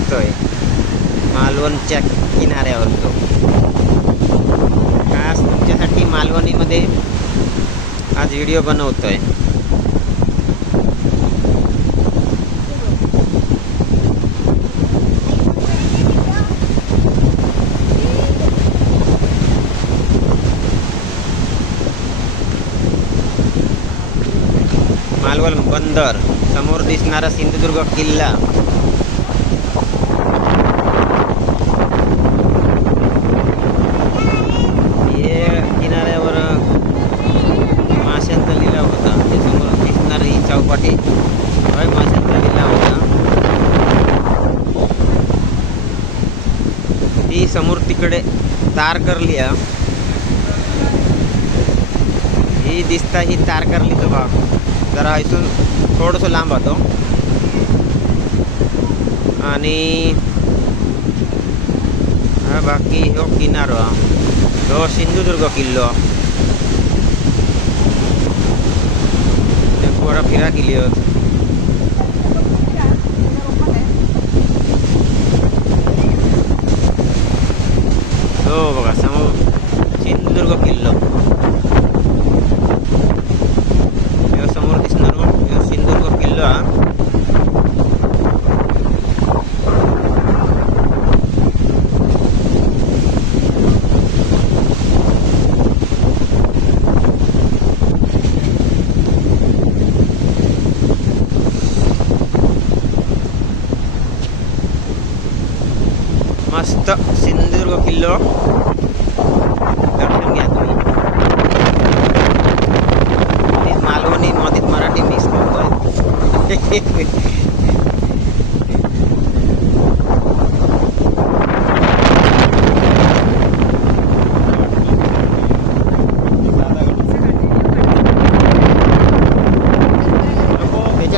दिसतोय मालवणच्या किनाऱ्यावर तो खास तुमच्यासाठी मालवणीमध्ये आज व्हिडिओ बनवतोय. मालवण बंदर, समोर दिसणारा सिंधुदुर्ग किल्ला, हे किनाऱ्यावर माशांचा लिलाव होता. ते समोर दिसणारी चौपाटी माशांचा लिलाव होता. ती समोर तिकडे तारकर्ली, ही दिसता ही तारकर्लीचा भाग. जरा इथून थोडंसं लांब होतो आणि हा बाकी हो किनारो, हो सिंधुदुर्ग किल्लो. पोरा फिरा केली होत. हो बघा समोर सिंधुदुर्ग किल्लो, समोर दिसणार सिंधुदुर्ग किल्ला. मस्त सिंधुदुर्ग किल्लो दर्शन घ्या तुम्ही. मालवणी मध्ये मराठी मिक्स करतोय.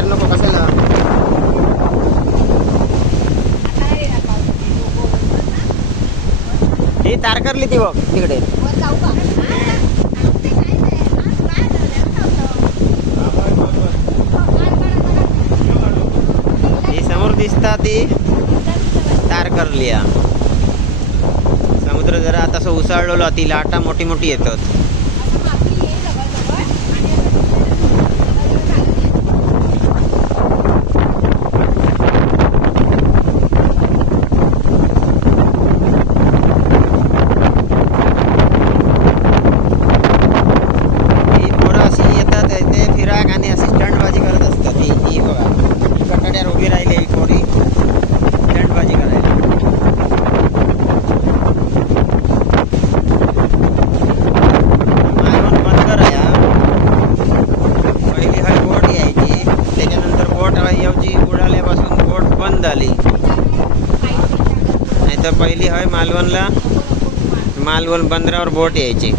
नको कशाला ही तारकर्ली ती बघ तिकडे. ही समोर दिसता ती तारकर्ली. समुद्र जरा आता असं उसळलेला, ती लाटा मोठी मोठी येतात. आणि अशी स्टंटबाजी करत असतात. ही बघा कटाड्यावर उभी राहिली थोडी स्टंटबाजी करायला. मालवण बंदर आहे. पहिली हा बोट यायची, त्याच्यानंतर बोट यायची उडाल्यापासून बोट बंद झाली. नाही तर पहिली हय मालवणला मालवण बंदरावर बोट यायची.